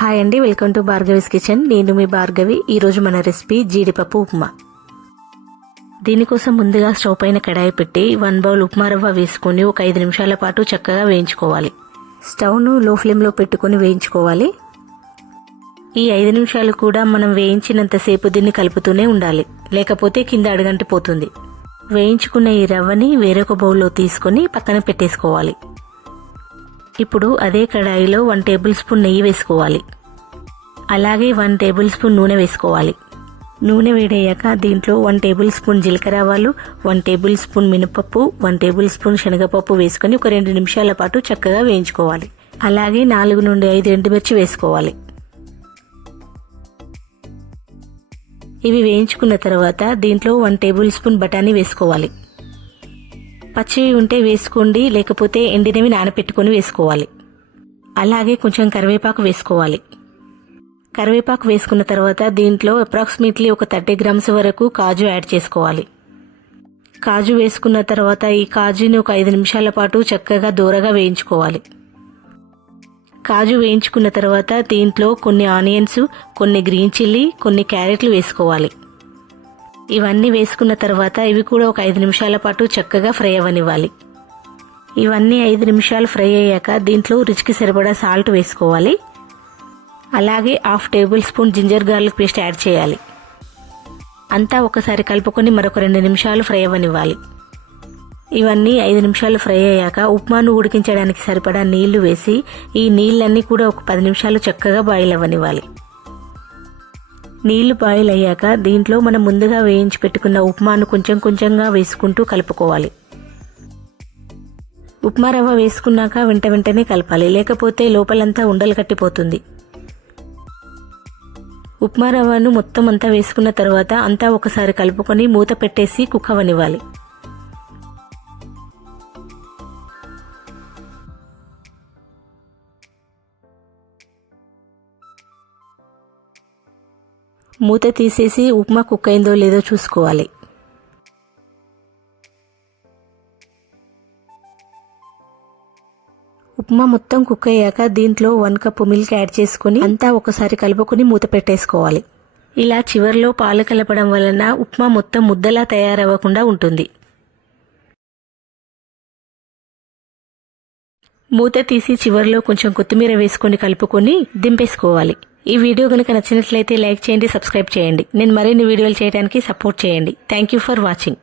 Hi అండి, welcome to భార్గవిస్ kitchen. నేను మీ భార్గవి. ఈరోజు మన రెసిపీ జీడిపప్పు ఉప్మా. దీనికోసం ముందుగా స్టవ్ పైన కడాయి పెట్టి 1 బౌల్ ఉప్మా రవ్వ వేసుకుని ఒక 5 నిమిషాల పాటు చక్కగా వేయించుకోవాలి. స్టవ్ను లో ఫ్లేమ్లో పెట్టుకుని వేయించుకోవాలి. ఈ 5 నిమిషాలు కూడా మనం వేయించినంతసేపు దీన్ని కలుపుతూనే ఉండాలి, లేకపోతే కింద అడుగంటిపోతుంది. వేయించుకున్న ఈ రవ్వని వేరొక బౌల్లో తీసుకుని పక్కన పెట్టేసుకోవాలి. ఇప్పుడు అదే కడాయిలో 1 టేబుల్ స్పూన్ నెయ్యి వేసుకోవాలి. అలాగే 1 టేబుల్ స్పూన్ నూనె వేసుకోవాలి. నూనె వేడయ్యాక దీంట్లో 1 టేబుల్ స్పూన్ జీలకర్ర ఆవాలు, 1 టేబుల్ స్పూన్ మినపప్పు, 1 టేబుల్ స్పూన్ శనగపప్పు వేసుకుని ఒక 2 నిమిషాల పాటు చక్కగా వేయించుకోవాలి. అలాగే 4 నుండి 5 ఎండుమిర్చి వేసుకోవాలి. ఇవి వేయించుకున్న తర్వాత దీంట్లో 1 టేబుల్ స్పూన్ బఠానీ వేసుకోవాలి. పచ్చివి ఉంటే వేసుకోండి, లేకపోతే ఎండినవి నానపెట్టుకుని వేసుకోవాలి. అలాగే కొంచెం కరివేపాకు వేసుకోవాలి. కరివేపాకు వేసుకున్న తర్వాత దీంట్లో అప్రాక్సిమేట్లీ ఒక 30 గ్రామ్స్ వరకు కాజు యాడ్ చేసుకోవాలి. కాజు వేసుకున్న తర్వాత ఈ కాజుని ఒక 5 నిమిషాల పాటు చక్కగా దూరగా వేయించుకోవాలి. కాజు వేయించుకున్న తర్వాత దీంట్లో కొన్ని ఆనియన్స్, కొన్ని గ్రీన్ చిల్లీ, కొన్ని క్యారెట్లు వేసుకోవాలి. ఇవన్నీ వేసుకున్న తర్వాత ఇవి కూడా ఒక 5 నిమిషాల పాటు చక్కగా ఫ్రై అవ్వనివ్వాలి. ఇవన్నీ 5 నిమిషాలు ఫ్రై అయ్యాక దీంట్లో రుచికి సరిపడా సాల్ట్ వేసుకోవాలి. అలాగే 1/2 table spoon ginger garlic paste add చేయాలి. అంతా ఒకసారి కలుపుకొని మరొక 2 నిమిషాలు ఫ్రై అవ్వనివ్వాలి. ఇవన్నీ 5 నిమిషాలు ఫ్రై అయ్యాక ఉప్మాను ఉడికించడానికి సరిపడా నీళ్లు వేసి ఈ నీళ్ళన్నీ కూడా ఒక 10 నిమిషాలు చక్కగా బాయిల్ అవ్వనివ్వాలి. నీళ్లు బాయిల్ అయ్యాక దీంట్లో మనం ముందుగా వేయించి పెట్టుకున్న ఉప్మాను కొంచెం కొంచెంగా వేసుకుంటూ కలుపుకోవాలి. ఉప్మా రవ్వ వేసుకున్నాక వెంటనే కలపాలి, లేకపోతే లోపలంతా ఉండలు కట్టిపోతుంది. ఉప్మా రవ్వను మొత్తం అంతా వేసుకున్న తర్వాత అంతా ఒకసారి కలుపుకొని మూత పెట్టేసి కుక్ అవ్వనివ్వాలి. మూత తీసేసి ఉప్మా కుక్ అయిందో లేదో చూసుకోవాలి. ఉప్మా మొత్తం కుక్ అయ్యాక దీంట్లో 1 కప్పు మిల్క్ యాడ్ చేసుకుని అంతా ఒకసారి కలుపుకొని మూత పెట్టేసుకోవాలి. ఇలా చివర్లో పాలు కలపడం వలన ఉప్మా మొత్తం ముద్దలా తయారవ్వకుండా ఉంటుంది. మూత తీసి చివర్లో కొంచెం కొత్తిమీర వేసుకొని కలుపుకొని దింపేసుకోవాలి. ఈ వీడియో కనుక నచ్చినట్లయితే లైక్ చేయండి, సబ్స్క్రైబ్ చేయండి. నేను మరిన్ని వీడియోలు చేయడానికి సపోర్ట్ చేయండి. Thank you for watching.